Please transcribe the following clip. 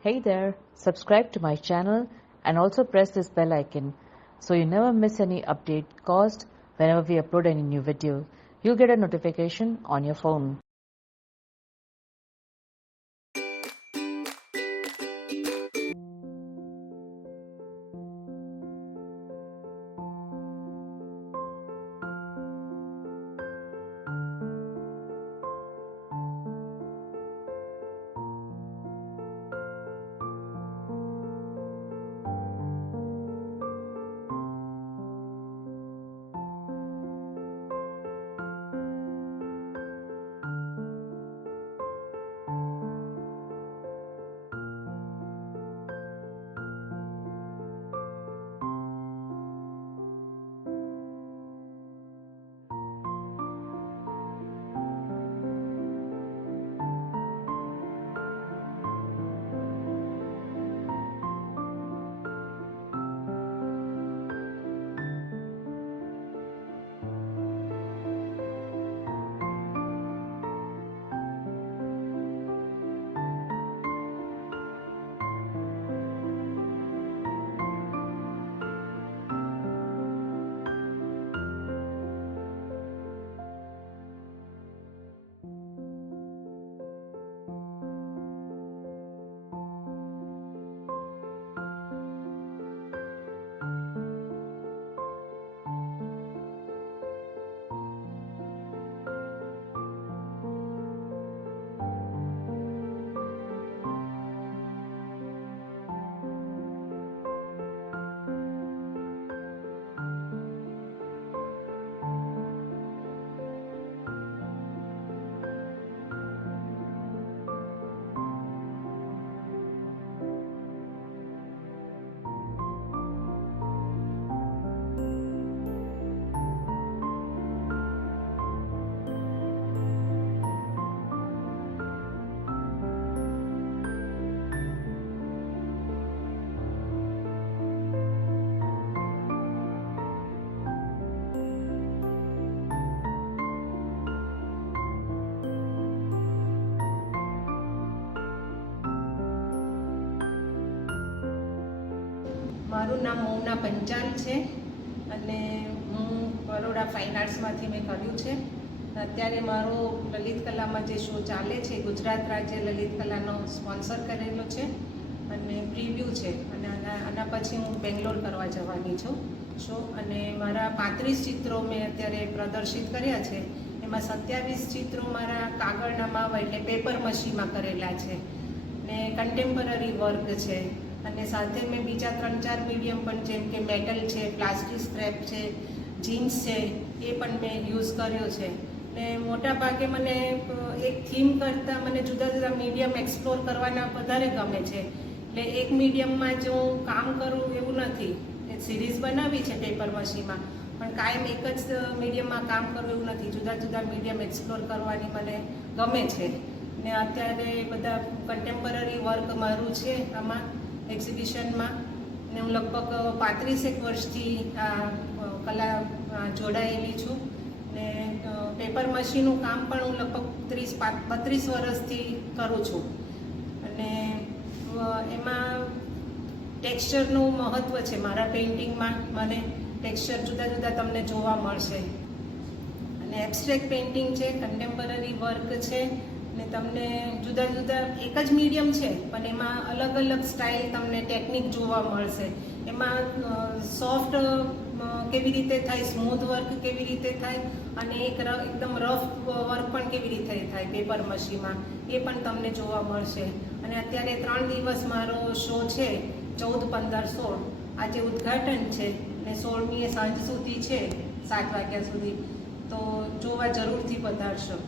Hey there, subscribe to my channel and also press this bell icon so you never miss any update caused whenever we upload any new video. You'll get a notification on your phone. મારું નામ મૌના પંચાલ છે અને હું Baroda fine આર્ટ્સમાંથી મેં કર્યું છે. અત્યારે મારો લલિત કલામાં જે શો ચાલે છે ગુજરાત રાજ્ય લલિત કલાનો સ્પોન્સર કરેલો છે અને પ્રિવ્યૂ છે અને આના પછી હું બેંગ્લોર કરવા જવાની છું શો. અને મારા 35 ચિત્રો મેં અત્યારે પ્રદર્શિત કર્યા છે. એમાં 27 ચિત્રો મારા કાગળના માવા એટલે પેપર મશીનમાં કરેલા છે ને કન્ટેમ્પરરી વર્ક છે. અને સાથે મેં બીજા 3-4 મીડિયમ પણ જેમ કે મેટલ છે, પ્લાસ્ટિક સ્ક્રેપ છે, જીન્સ છે, એ પણ મેં યુઝ કર્યો છે. ને મોટા ભાગે મને એક થીમ કરતાં મને જુદા જુદા મીડિયમ એક્સપ્લોર કરવાના વધારે ગમે છે. એટલે એક મીડિયમમાં જ હું કામ કરું એવું નથી. એ સિરીઝ બનાવી છે પેપર મશીનમાં, પણ કાયમ એક જ મીડિયમમાં કામ કરવું એવું નથી. જુદા જુદા મીડિયમ એક્સપ્લોર કરવાની મને ગમે છે. ને અત્યારે બધા કન્ટેમ્પરરી વર્ક મારું છે આમાં એક્ઝિબિશનમાં. ને હું લગભગ 35 વર્ષથી આ કલા જોડાયેલી છું. ને પેપર મશીનનું કામ પણ હું લગભગ 32 વર્ષથી કરું છું. અને એમાં ટેક્સચરનું મહત્ત્વ છે મારા પેઇન્ટિંગમાં. મને ટેક્સચર જુદા જુદા તમને જોવા મળશે. અને એબ્સ્ટ્રેક્ટ પેઇન્ટિંગ છે, કન્ટેમ્પરરી વર્ક છે ને તમને જુદા જુદા એક જ મીડિયમ છે પણ એમાં અલગ અલગ સ્ટાઇલ તમને ટેકનિક જોવા મળશે. એમાં સોફ્ટ કેવી રીતે થાય, સ્મૂથ વર્ક કેવી રીતે થાય અને એકદમ રફ વર્ક પણ કેવી રીતે થાય પેપર મશીનમાં, એ પણ તમને જોવા મળશે. અને અત્યારે 3 દિવસ મારો શો છે 14, 15, 16. આજે ઉદ્ઘાટન છે ને 16મીએ સાંજ સુધી છે 7 વાગ્યા સુધી. તો જોવા જરૂરથી પધારશો.